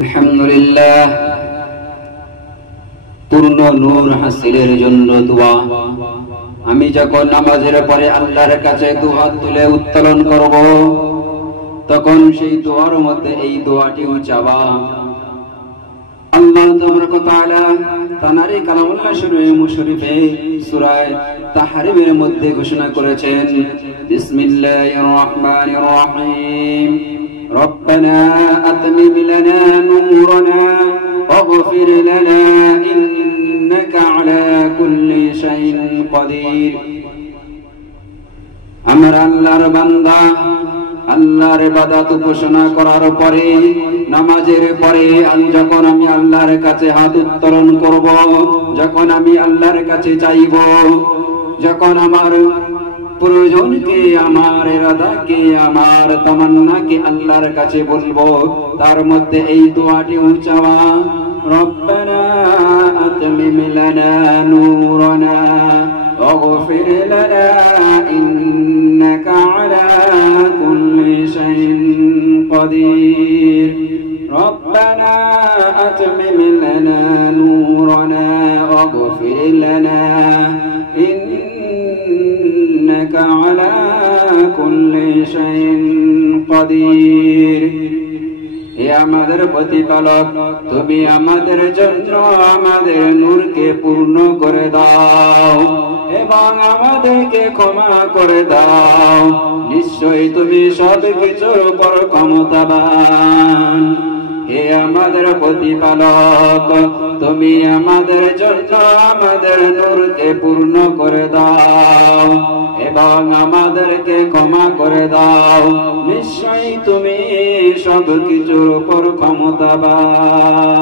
আলহামদুলিল্লাহ পূর্ণ নূর হাসিলের জন্য দোয়া। আমি যখন নামাজের পরে আল্লাহর কাছে দুহাত তুলে উত্তোলন করব, তখন সেই দোয়ার মধ্যে এই দোয়াটি উচ্চাবা। আল্লাহ তাবারক ওয়া তাআলা তানারী কালামুল্লাহ শরীফে সূরা তাহরিমের মধ্যে ঘোষণা করেছেন, বিসমিল্লাহির রহমানির রহিম, ربنا أتمم لنا نورنا واغفر لنا إنك على كل شيء قدير। আমরা আল্লাহর বান্দা, আল্লাহর ইবাদত উপাসনা করার পরে, নামাজের পরে যখন আমি আল্লাহর কাছে হাত উত্তোলন করব, যখন আমি আল্লাহর কাছে চাইব, যখন আমার প্রয়োজনকে, আমার ইরাদাকে, আমার তামান্নাকে আল্লাহর কাছে বলবো, তার মধ্যে এই দোয়াটি উচ্চাবা, রব্বানা আতমিম লানা নূরানা ওয়াগফির লানা ইন্নাকা আলা কুল্লি শাইইন কাদির। রব্বানা আতমিম লানা নূরানা ওয়াগফির লানা ইন্নাকা আলা কুল্লি শাইইন কাদির। হে আমাদের প্রতিপালক, তুমি আমাদের জন্য আমাদের নূরকে পূর্ণ করে দাও এবং আমাদেরকে ক্ষমা করে দাও। নিশ্চয়ই তুমি সব কিছুর উপর ক্ষমতাবান। হে আমাদের প্রতিপালক, তুমি আমাদের জন্য আমাদের নূরকে পূর্ণ করে দাও এবং আমাদেরকে ক্ষমা করে দাও। নিশ্চয়ই তুমি সব কিছুর উপর ক্ষমতাবান।